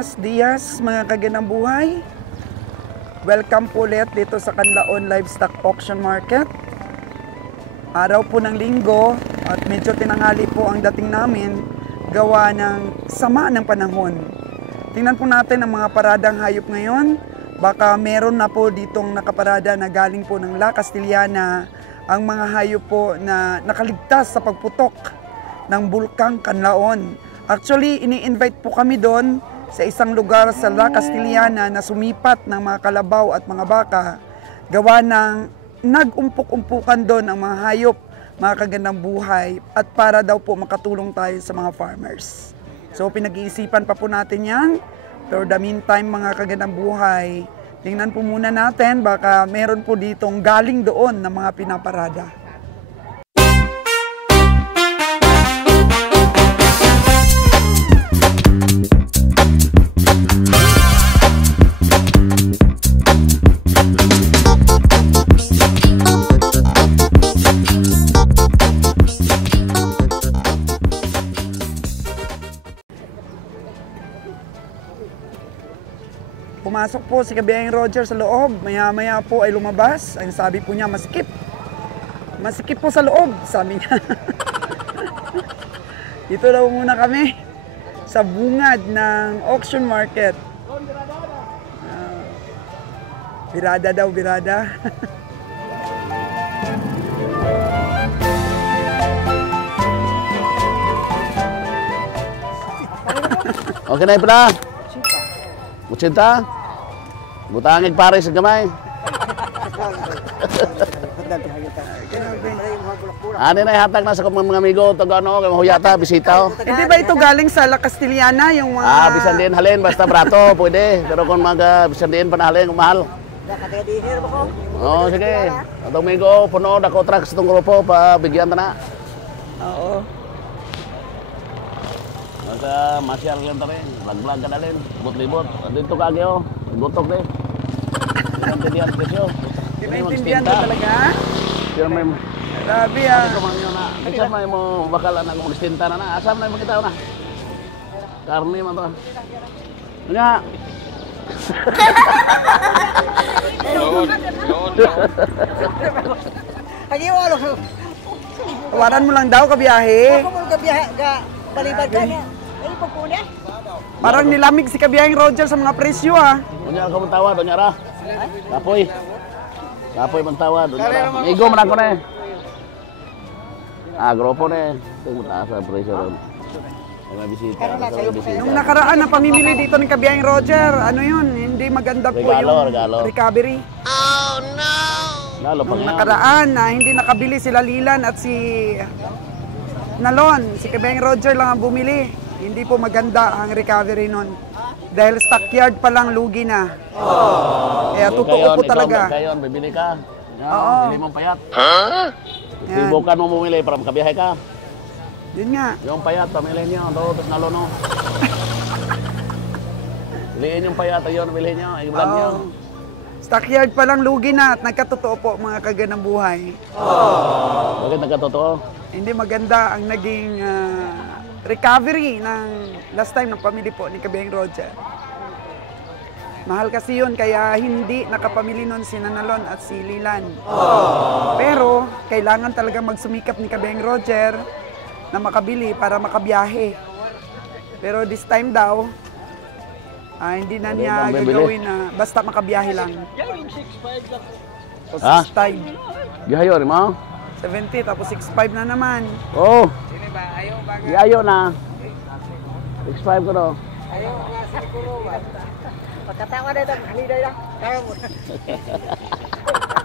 Buenos dias mga kaganang buhay. Welcome po ulit dito sa Canlaon Livestock Auction Market. Araw po ng linggo at medyo tinanghali po ang dating namin gawa ng sama ng panahon. Tingnan po natin ang mga paradang hayop ngayon. Baka meron na po ditong nakaparada na galing po ng La Castellana ang mga hayop po na nakaligtas sa pagputok ng Bulkang Canlaon. Actually, ini-invite po kami doon sa isang lugar sa La Castellana na sumipat ng mga kalabaw at mga baka. Gawa ng nag-umpok-umpukan doon ang mga hayop, mga kagandang buhay, at para daw po makatulong tayo sa mga farmers. So pinag-iisipan pa po natin yan. For the meantime, mga kagandang buhay, tingnan po muna natin, baka meron po ditong galing doon na mga pinaparada. Pumasok po si Kabiyahing Roger sa loob, maya-maya po ay lumabas. Ang sabi po niya, masikip. Masikip po sa loob, sabi niya. Dito daw muna kami sa bungad ng auction market. Birada daw, birada. Okay na pala. Mucinta? Butangig pare sa gamay. Ano na ihatag na sa mga amigo, taga ano, mahuyata, bisita. Hindi ba ito galing sa La Castellana yung mga... bisan din halin, basta brato, pwede. Pero kung bisan din panahalin, kung mahal. Oo, sige. Atong amigo, puno, dako truck sa itong grupo, bigyan ta na. Oo. Masa masyal lang rin, vlog-vlog ka na rin, libot-libot. Dito ka agyo, gutok din. Naintindihan presyo. Naintindihan mo talaga? Pero may... Grabe ah. Isa may mo bakalan na kung distinta na na. Asam na yung makita na. Karni man to. Nga. Tawaran mo lang daw, kabiyahe. Ako mo kabiyahe, balibad ka niya. Ay, pagkunin. Parang nilamig si Kabiyahing Roger sa mga presyo ah. Donya ka mong tawad, donya ra. Kapoy. Kapoy mong tawad, donya ra. Migo man ako na eh. Grupo na eh. Tingnan taas sa presyo ron. Mga bisita. Nung nakaraan na pamimili dito ng Kabiyahing Roger, ano yun, hindi maganda po yung recovery. Oh no! Lalo pag Nung nakaraan na hindi nakabili sila Lilan at si Nalon, si Kabiyahing Roger lang ang bumili. Hindi po maganda ang recovery nun. Dahil stockyard pa lang lugi na. Kaya totoo po talaga. Kayon, bibili ka. Oo. Bili mong payat. Sibukan mo bumili para makabiyahe ka. Yun nga. Yung payat, pamili niyo. Tapos nalono. Bilihin yung payat, ayun, bilhin niyo. Ibulan niyo. Stockyard pa lang lugi na at nagkatotoo po mga kaganang buhay. Bakit nagkatotoo? Hindi maganda ang naging recovery ng last time ng pamili po ni Kabiyahing Roger. Mahal kasi yun, kaya hindi nakapamili nun si Nanalon at si Lilan. Pero kailangan talaga magsumikap ni Kabiyahing Roger na makabili para makabiyahe. Pero this time daw, hindi na niya gagawin na basta makabiyahe lang. Ha? 6.5. Gihayo rin mo? 70 tapos 6.5 na naman. Oo. Ayaw na. 6.5 ko no. Ayaw nga sa kulo ba? Pagkatawa na ito, halida na. Kaya mo.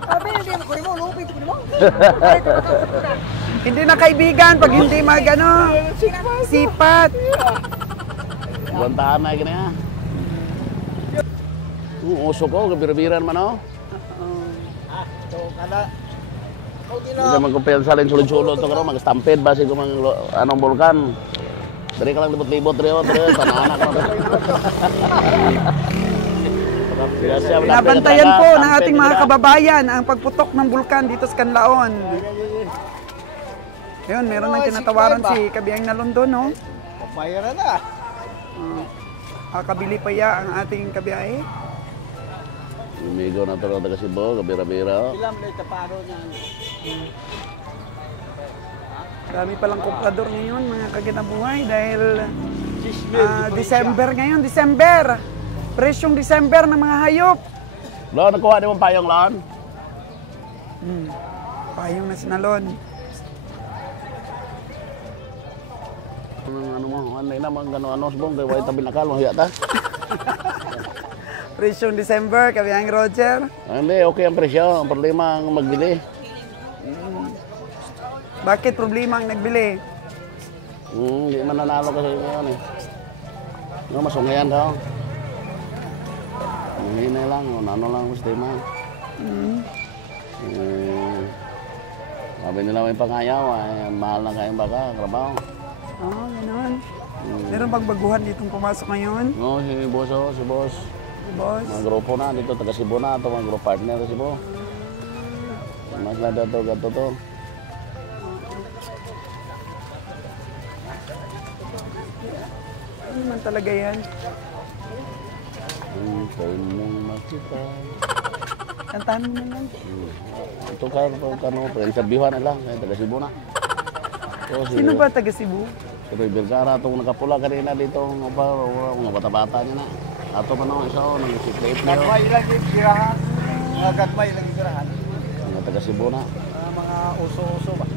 Sabi, hindi mo kunin mo, lupit kunin mo. Hindi na kaibigan pag hindi magano. Sipat. Bantahan na ganyan. Uso ko, kabira-bira naman oh. So, kada Hindi naman kumpiyansa rin sulod-sulod ito karoon, mag-stampede ba siya kung anong bulkan. Dari ka lang libot-libot rin, panahanak mo. Binabantayan po ng ating mga kababayan ang pagputok ng bulkan dito sa Canlaon. Yun, meron nang tinatawaran si Kabiyahing Nalon doon, no? Papayaran na. Kakabili pa ya ang ating kabiyahe. Umigo na to taga Cebu, kabira-bira. Ilam na itaparo niya. Dami palang komprador ngayon, mga kaginabuhay, dahil December ngayon, December. Presyong December ng mga hayop. Lon, nakuha di mong payong, Lon? Payong na sinalon. Ano mo, ano naman, ano, subong, kaya tabi nakal, mahiya ta. Presyong December, kabiyahing Roger. Hindi, okay ang presyo, ang problema ang magbili. Bakit problema ang nagbili? Hindi man nanalo kasi ngayon eh. No, masungayan daw. Hindi lang, ano lang ang sistema. Sabi nila may pangayaw, ay mahal na kayong baka, trabaho. Oo, gano'n. Meron bang baguhan ditong pumasok ngayon? No, si boss, si boss. Boss? Mga grupo na dito, taga Cebu na ito, mga group partner sa Cebu. Mas lada to, gato to. Ano naman talaga yan? Hintay mong makita. Kantahan mo na lang. Ito kano, interviewhan na lang, kaya taga Cebu na. So, Sino ba taga Cebu? Si Roy Vergara, itong nakapula kanina dito, mga bata-bata niya na. Ato pa naman isa, nag-secret niyo. Gatmay lang yung girahan. Mga gatmay lang yung girahan. Mga taga Cebu na. Mga uso-uso ba?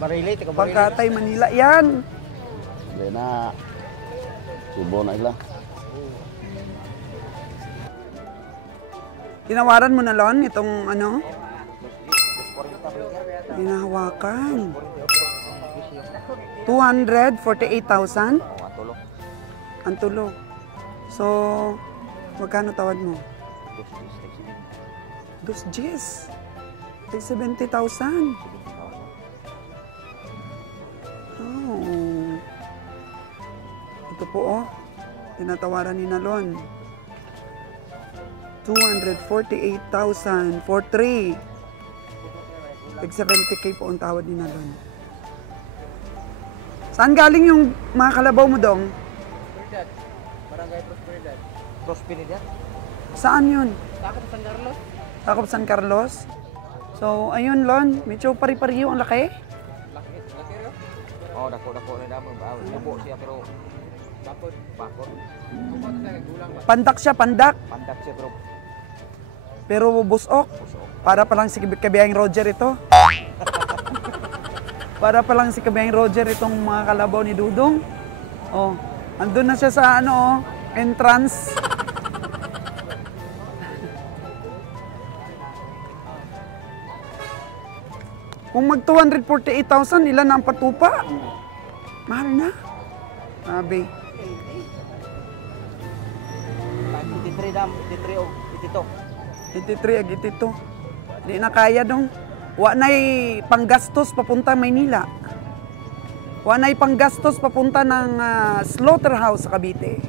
Barili, tika barili. Pagkatay Manila yan. Hindi na. Cebu na sila. Tinawaran mo na, Lon, itong ano? Hinahawakan. 248,000? Ang tulo. So, magkano tawad mo? 2 Gs. 70,000. Oh. Ito po, oh. Tinatawaran ni Nalon. 248,000 for 3. Tag 70K po ang tawad ni Nalon. Saan galing yung mga kalabaw mo, Dong? Barangay Prosperidad. Prosperidad? Saan yun? Takot San Carlos? Takop San Carlos. So, ayun, Lon. Medyo pari-pariyo ang laki. Laki rin? Oo, dako rin naman. Nabuo siya pero bakod. Pandak siya, pandak. Pandak siya pero Pero busok. Para pa lang si Kabiyahing Roger ito. Para pa lang si Kabiyahing Roger itong mga kalabaw ni Dudong. Oh, andun na siya sa ano, entrance. Kung mag 248,000, ilan na ang patupa? Mahal na. Sabi. 83 dam, 83 o 83 ag 82. Di na kaya dong. Wa na'y panggastos papunta Maynila. Wa na'y panggastos papunta ng slaughterhouse sa Cavite.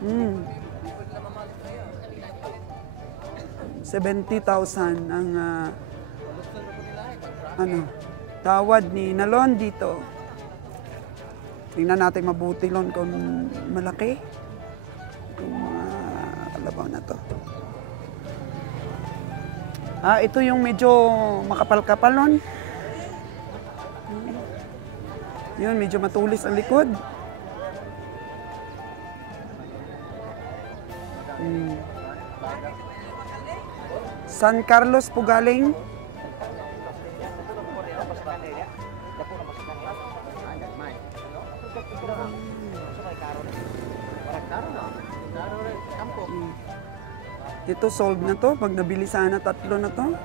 Hmm. 70,000 ang tawad ni Nalon dito. Tingnan natin mabuti, Lon, kung malaki. Kung kalabaw na to. Ito yung medyo makapal-kapal, Lon. Yun, medyo matulis ang likod. San Carlos po galing. Ito sold na to. Pag nabili sana 3 na to,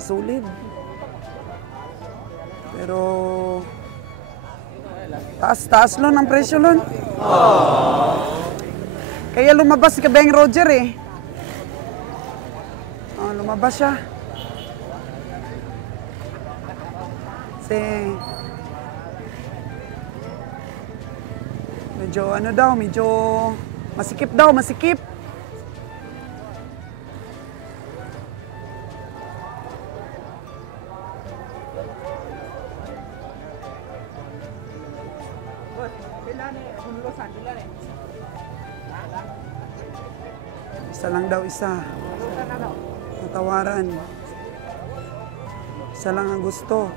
sulit. Pero taas-taas Lon ang presyo, Lon. Kaya lumabas si Kabeng Roger eh. Lumabas siya. Kasi medyo medyo masikip daw, masikip. Isa lang daw isa. Natawaran. Isa lang ang gusto.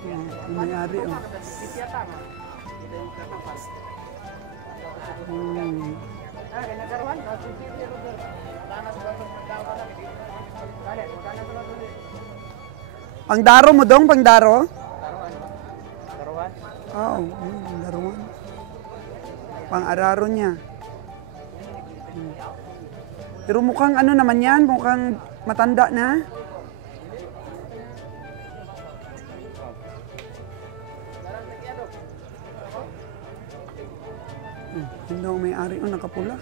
Yung may-ari, oh. Pangdaro mo dong, pangdaro? Oo, daruan. Pang-araro niya. Pero mukhang ano naman yan, mukhang matanda na. Yun daw may-ari, oh, nakapula.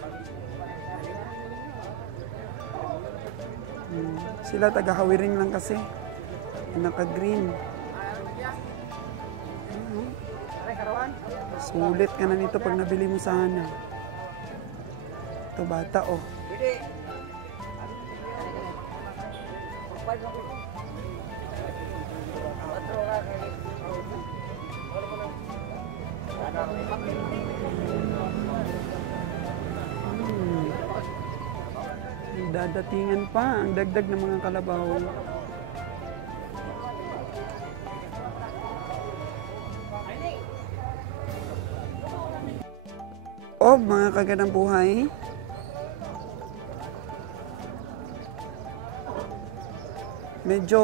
Sila taga-Hawiring lang kasi. Naka-green. Sulit ka na nito pag nabili mo sana. Ito bata, oh. Dadatingan pa ang dagdag ng mga kalabaw. Oh, mga kagandang buhay. Medyo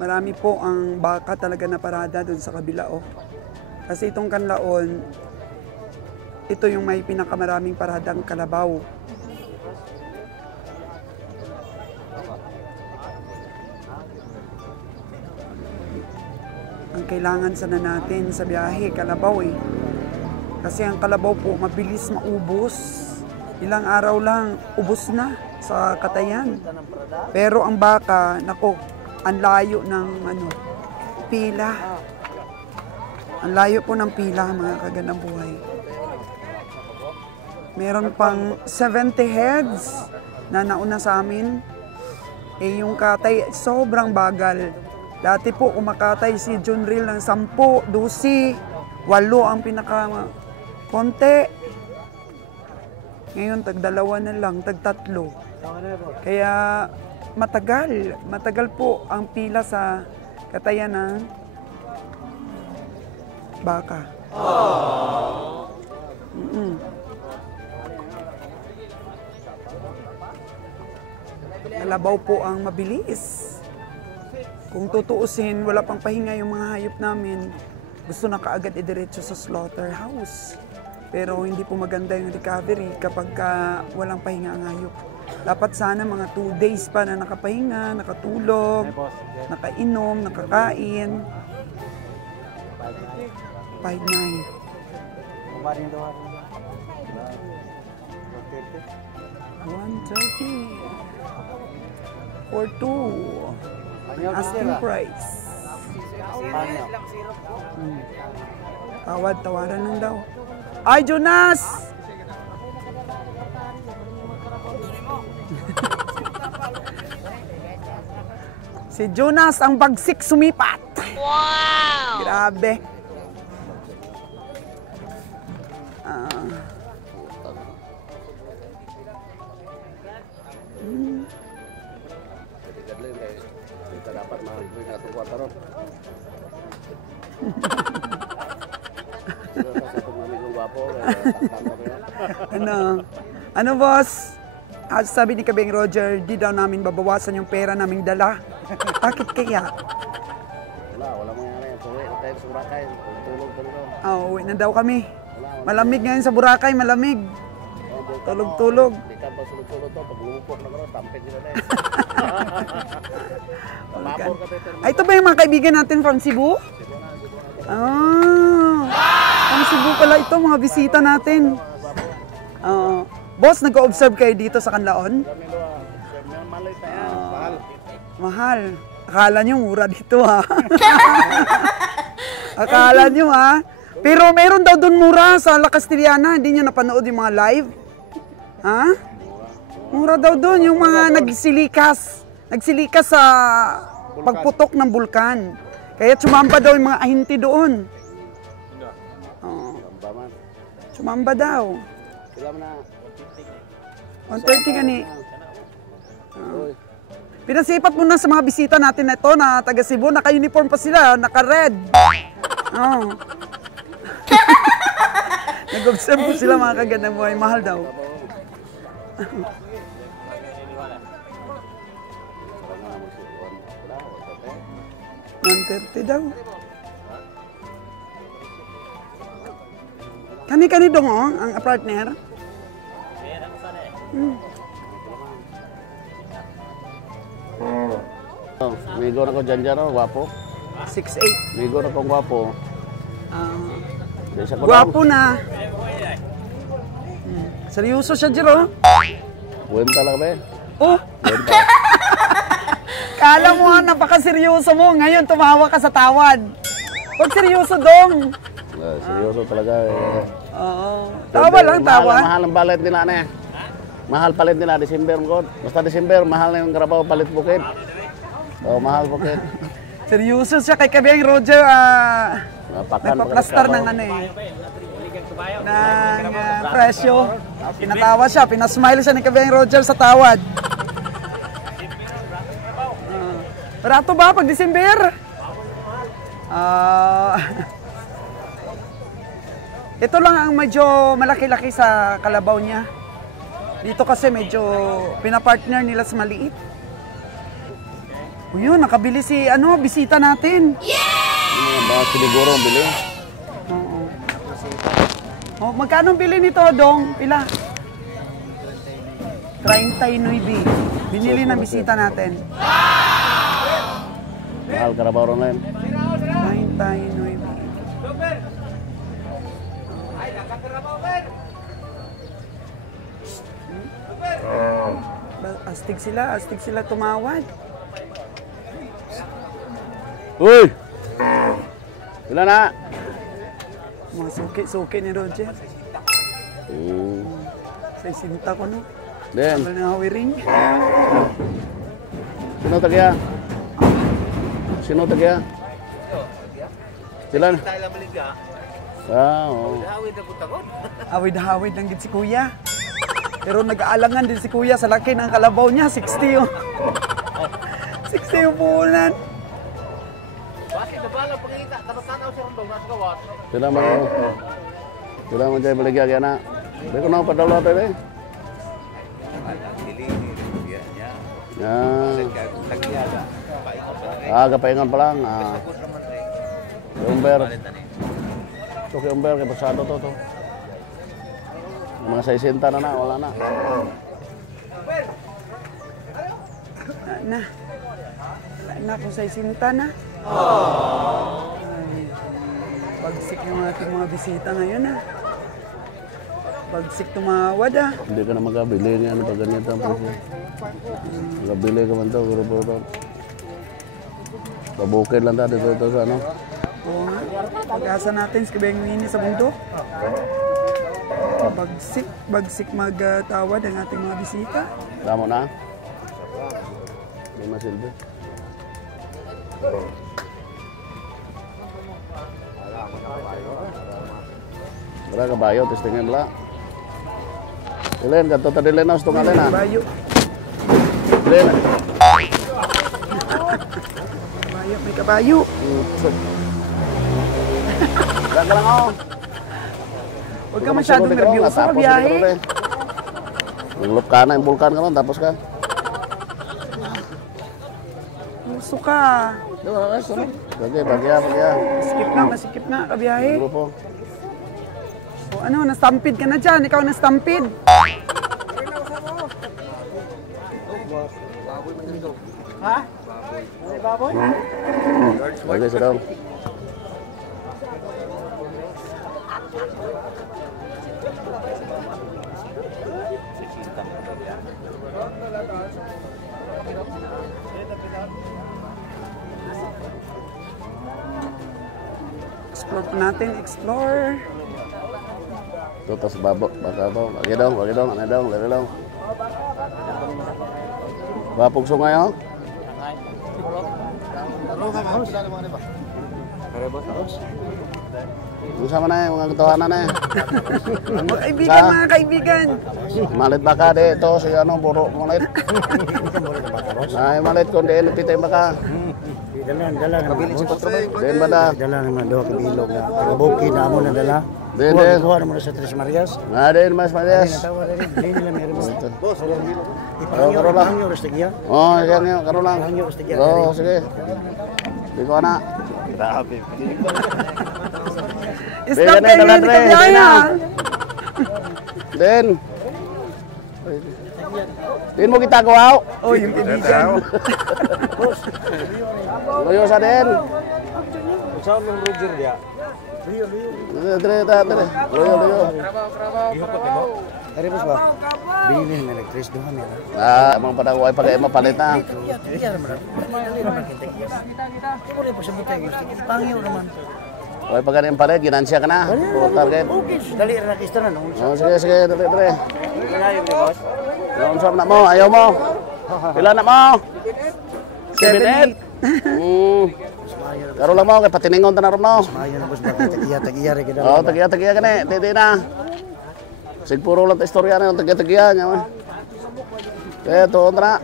marami po ang baka talaga na parada doon sa kabila, oh. Kasi itong Kanlaon, ito yung may pinakamaraming paradang kalabaw. Ang kailangan sana natin sa biyahe, kalabaw eh. Kasi ang kalabaw po, mabilis maubos. Ilang araw lang, ubos na sa katayan. Pero ang baka, nako, ang layo ng pila. Ang layo po ng pila, mga kagandang buhay. Meron pang 70 heads na nauna sa amin. Eh yung katay, sobrang bagal. Dati po, kumakatay si Junril ng 10, 12, 8 ang pinaka-konti. Ngayon, tag-2 na lang, tag-3. Kaya matagal. Matagal po ang pila sa katayan ng baka. Kalabaw po ang mabilis. Kung tutuusin, wala pang pahinga yung mga hayop namin. Gusto na kaagad idiretso sa slaughterhouse. Pero hindi po maganda yung recovery kapag walang pahinga ang hayop. Dapat sana mga 2 days pa na nakapahinga, nakatulog, nakainom, nakakain. 5'9". 130. For 2. Asking price. Tawaran lang daw. Ay, Jonas! Si Jonas ang bagsik sumipat. Wow! Grabe. Kita dapat mag-bring na itong kwarta ron. Satu mamigong gwapo. Ano boss? Sabi ni Kabeng Roger, di daw namin babawasan yung pera naming dala. Bakit kaya? Wala mangyari. Tuloy na tayo sa Boracay. Tulog ka nito. Uwi na daw kami. Malamig ngayon sa Boracay, malamig. Tulog-tulog. Di ka ba sulog-sulog to? Pag lumupok na karon, tampid nila na eh. Ay, ito ba yung mga kaibigan natin from Cebu? From Cebu pala ito, mga bisita natin. Boss, nag-observe kayo dito sa Kanlaon? Mahal. Akala nyo mura dito ha. Akala nyo ha. Pero meron daw doon mura sa La Castellana. Hindi nyo napanood yung mga live? Ha? Mura daw doon yung mga nagsilikas Nagsilika sa pagputok ng bulkan. Kaya sumamba daw yung mga ahinti doon. Oo. Baman. Sumamba daw. Sila man na. 130 gani. Uy. Pinasipat mo na sa mga bisita natin na ito na taga Cebu. Naka-uniform pa sila, naka-red. Oo. Nag-observe po sila mga kagandang buhay. Mahal daw. 130 daw. Kani-kani dong ang partner. Oh, migo na ko dyan, oh, gwapo. 6'8". Migo na ko gwapo. Isa ko Gwapo na. Seryoso siya, Jiro. Buwenta lang, be. Oh, Buwenta. kala mo napaka-seryoso mo. Ngayon, tumawa ka sa tawad. Huwag seryoso, dong. Seryoso talaga. Oo. Tawa lang, tawa. Mahal ang palit nila na eh. Mahal palit nila, December God. Basta December, mahal na yung Carabao palit bukid. Oh, mahal bukid. Seryoso siya kay Kabeng Roger. Nagpa-plaster ng ano eh. Ng presyo. Pinatawa siya, pinasmile siya ni Kabeng Roger sa tawad. Barato ba pag December? Ito lang ang medyo malaki-laki sa kalabaw niya. Dito kasi medyo pinapartner nila sa maliit. O yun, nakabili si bisita natin. Baka siniguro ang bili. Oo. Oh, magkano bili nito, Dong? Pila? 39. Binili ng bisita natin. Mahal Carabao ron lang. 39. Astig sila tumawad. Uy! Ilan na? Mga suki ni Roger. Sa isinta ko, no? Den. Sabi na hawiring. Sino tagya? Sino tagya? Sila na? Oo. Hawid lang din si Kuya. Pero nag-aalangan din si Kuya sa laki ng kalabaw niya. 60 yung... 60 yung puhunan. Sila man ako. Sila man dyan baligya kaya na. Hindi ko na padalo natin eh. Kapaingan pa lang. Umber. Ito kay Umber, kay pasado to. Mga 60 na, wala na. Wala na kung sa isinta na. Bagsik yung ating mga bisita ngayon Bagsik tumawad Hindi ka na magkabili niya pag ganito ang puso. Magkabili ka man ito, guro-guro. Pabukid lang tayo dito sa ano. Oo nga. Pag-asa natin sa kabeng mini sa mundo. Bagsik magtawad ang ating mga bisita. Tama na? Hindi masilbi. Wala kabayo, testingin mo lang. Ilen, ganito ta dilenos itong alin ha. Bayo. Ilen. Kabayo, may kabayo. Wala ka lang ako. Huwag ka masyadong nervyoso sa biyahe. Naglup ka na yung bulkan ka lang, tapos ka. Puso ka. Bagya. Masikip na, kabiyahe. Grupo. O ano, nastampid ka na dyan. Ikaw nastampid. Ha? May baboy? Bagay sa daw. Explore pa natin, explore. Ito, tas babo, baka ba? Lagi dong, lagi dong. Wapog so ngayon? Kare boss. Sama na mga katawanan na Mga kaibigan, mga kaibigan. Malit baka di ito si ano buro malit. Ay malit kung di lupit yung baka. Dala naman. Din ba na? Dala naman doon ka bilog na. Kabuki na amo na dala. Din din. Kuha naman sa Tres Marias. Nga din mas Marias. Tawa rin. Hindi nila meron mo. Karo lang. Pangyo ras tagya. Oh, yan yan, karo lang. Pangyo ras tagya. Oh, sige. Di ko na. Grabe. Stop Din, kayo, dala, hindi Dre. ka biyaya. Din. Din mo kita ko aw. Oh, yung kaibigan. Loyo sa din. Sa mo Roger dia. Dire. Loyo. Ari bos ba? Bilhin na elektris doon nila. Ah, amang pada ko ay pagay mapalit na. Iya naman. Dali naman kita. Kung rin po sa butay gusto. Pangyo naman. Ay pagay yung palit, ginansya ka na. Target. Okay, dali ra kista na no. Oh, sige, dire. Layo ni boss. Unsam na mo, ayaw mo. Pila na mo? 7-8. Karo lang mo, kay patiningon ta na ron mo. Mayo na bos ba tagiya ra kita. Oh, tagiya ka ni, titi na. Sig puro lang ta istorya na, tagiya nya. Kaya to na.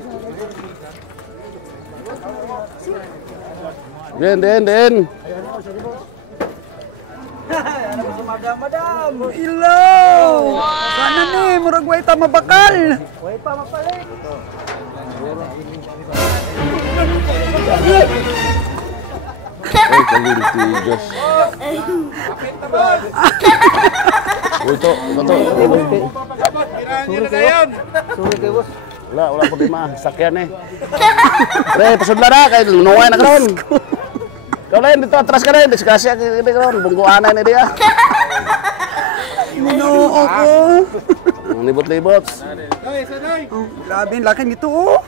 Den. Ilaw! Sana ni, murag way ta mabakal. Ay, kalinti, Diyos. Uy, to. Wala po di ma, sakyan eh. Pre, pasudla na, kay lunuway na karon. Kau lain dito, atras ka rin, diskasya ka karon, bungguanay na diya. Minoo ko. Libot-libot. Oh, grabe, laki nito oh.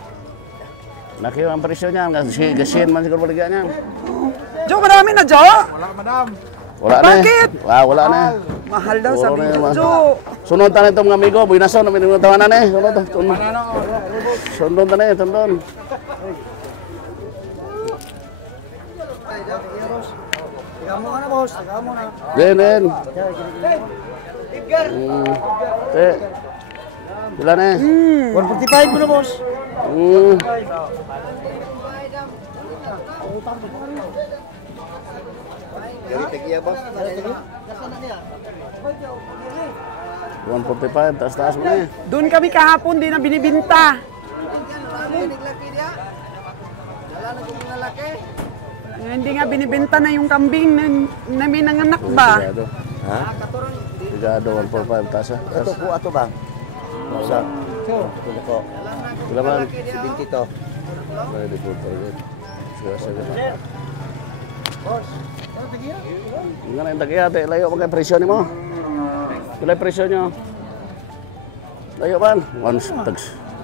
Laki ang presyo niya, gasin man siguro baligyan niya. Jo, marami na, Jo. Wala na eh. Bakit? Wala na eh. Mahal daw Wala sabi na ko, naman. Jo. Sunod tayo itong mga amigo, buinason, namin yung tawanan eh. Sunod na eh, tundon. Tagamo ka na bos, tagamo na. Den. Pila na eh. 145 mo na bos. Tagiya bos. 145, taas-taas mo na eh. Doon kami kahapon, di na binibinta. Hindi nga binibenta na yung kambing na may nanganak ba? Sigado. Ha? Sigado, 145, taas ah. Ato po ato ba? Sa Ito ko. Wala man. 70 to. Pwede po target. Sige. Nga na yung tagiya, layo pa kayo presyo ni mo. Pila yung presyo nyo? Layo man.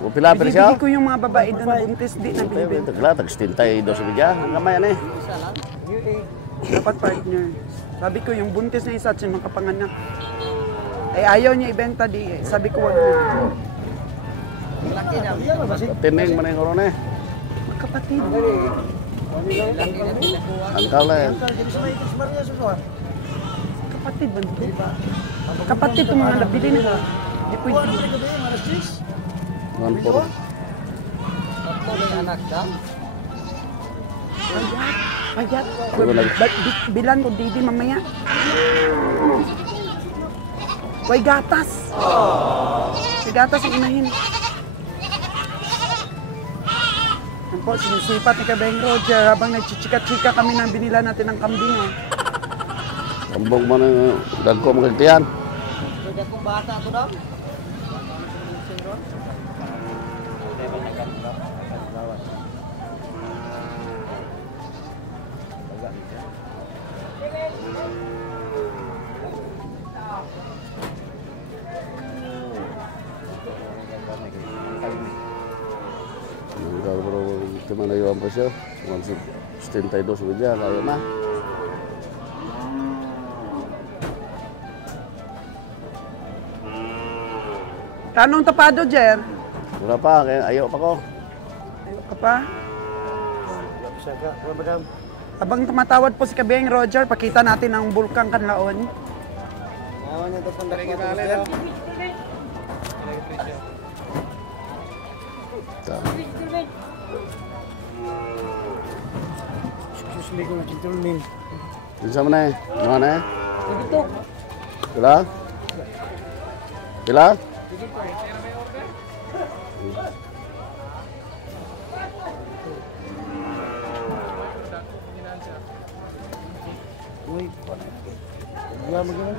Pila presyo? Bibili ko yung mga babae doon na buntis, di na binibenta. Tagla, tag-stintay daw sa bidya. Gamay yan eh. Dapat partner. Sabi ko, yung buntis na isa at siya makapanganak. Ay ayaw niya ibenta di eh. Sabi ko, wag na. Tining man yung korona eh. Magkapatid. Angkal na eh. Kapatid ba? Kapatid itong mga nabili nila. Di pwede. 1-4. Payat. Bilan ko, Didi, mamaya. Way gatas. May gatas ang inahin. Yan po, sinisipat ni Kabeng Roger habang nagchichika-chika kami nang binila natin ng kambing. Oh. Kambog man yung dagko magkagtiyan. Pero cuma na yung presyo. 172 sa bidya, kaya na. Kanong tapado, Jer? Wala pa, kaya ayaw pa ko. Ayaw ka pa? Saka, madam. Habang tumatawad po si Kabeng Roger, pakita natin ang Bulkang Kanlaon. Awan niya ito pang dakwa. Excuse me kung nakintul min. Bisa mana? Mana? Pila? Pila? Uy, ya begini.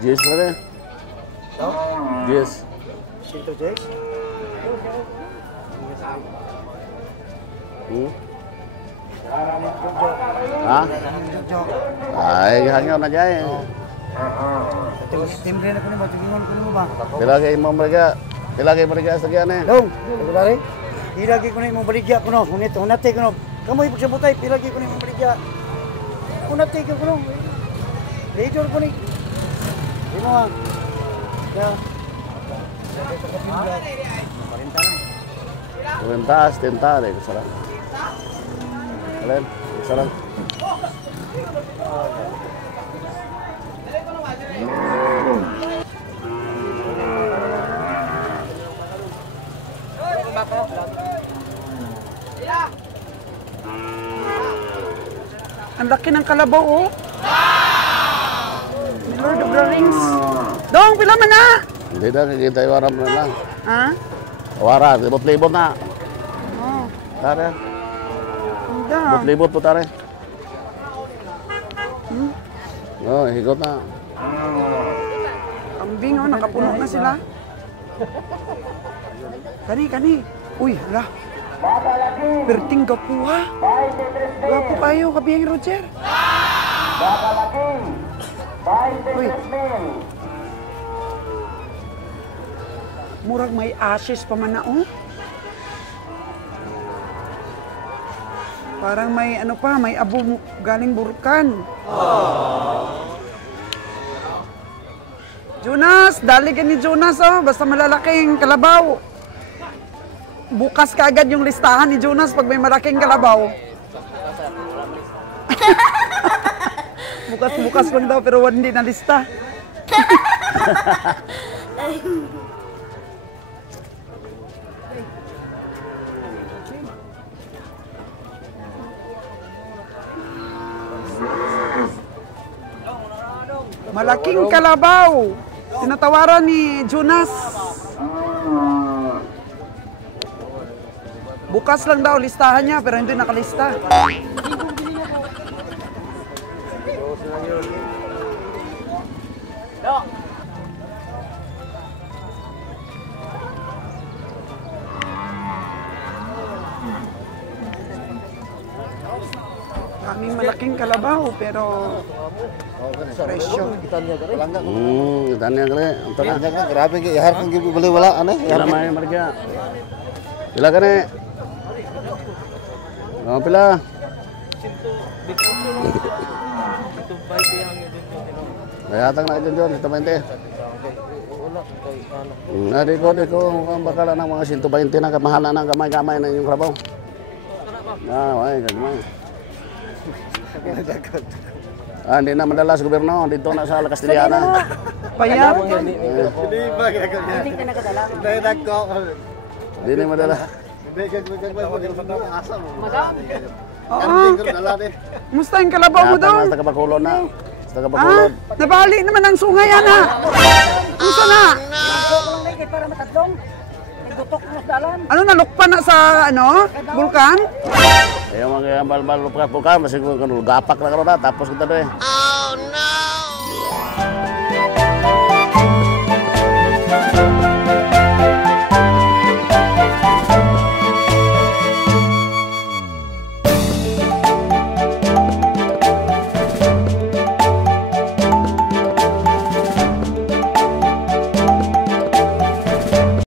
Jis mana? Jis. Sinto Jax. Hah? Ay, hangyo na jay. Timbre na ko ni ba? Tugingon ko ni mo ba? Pila kay mo mereka? Pila kay mereka sagyan eh? Dong, dari. Pilagi ko na imong baligya ko no. Ngunit hunate ko no. Kamu ibig sabutay, pilagi ko na imong baligya. Hunate ko no. Leader ko ni. Di mo ah. Ya. Kurentas, tenta deh kesarang. Kalian, kesarang. Ang laki ng kalabaw, oh. Lord of the Rings. Dong, pila man na? Hindi na, kikita yung warap na lang. Ha? Wara, libot-libot na. Oh, Tara, handa. libot-libot po tara. Oh, higot na. Kambing, oh, nakapuno na sila. Kani. Uy, hala. Perting gapuha. Gapo kayo, Kabeng Roger. Uy. Murag may ashes pa man na, oh. Parang may ano pa, may abo galing Burkan. Jonas, dali ka ni Jonas, oh. Basta malalaking kalabaw. Bukas ka agad yung listahan ni Jonas pag may malaking kalabaw. Bukas lang daw pero hindi na lista. Malaking kalabaw. Tinatawaran ni Jonas. Bukas lang daw listahan niya pero hindi nakalista. Kaming malaking kalabaw pero presyo. Tanya kali. Unta na. Grabe kay ihar kang gibi bali wala ano? Pila may marga. Pila ka ni? Oh, pila. Bayatang na dyan dyan, 120. Di ko, bakala ng mga 120 na kamahala ng kamay-kamay na yung kalabaw. Ay, kagmay. Hindi na madala sa gobyerno, dito na sa Castillana. Payat. Hindi ba gagawin? Hindi ka nakadala. Dahil nagko. Hindi na madala. Hindi gagawin asa mo. Oo. Musta yung kalabaw mo daw? Basta kabakulon na. Basta kabakulon. Nabali naman ang sungay, ana. Musta na? Para matatlong. Nagdutok mo sa dalan. Ano, nalukpan na sa, bulkan? Ayaw mga balbal lupa bukan, masih gapak na karon na tapos kita deh. Oh no!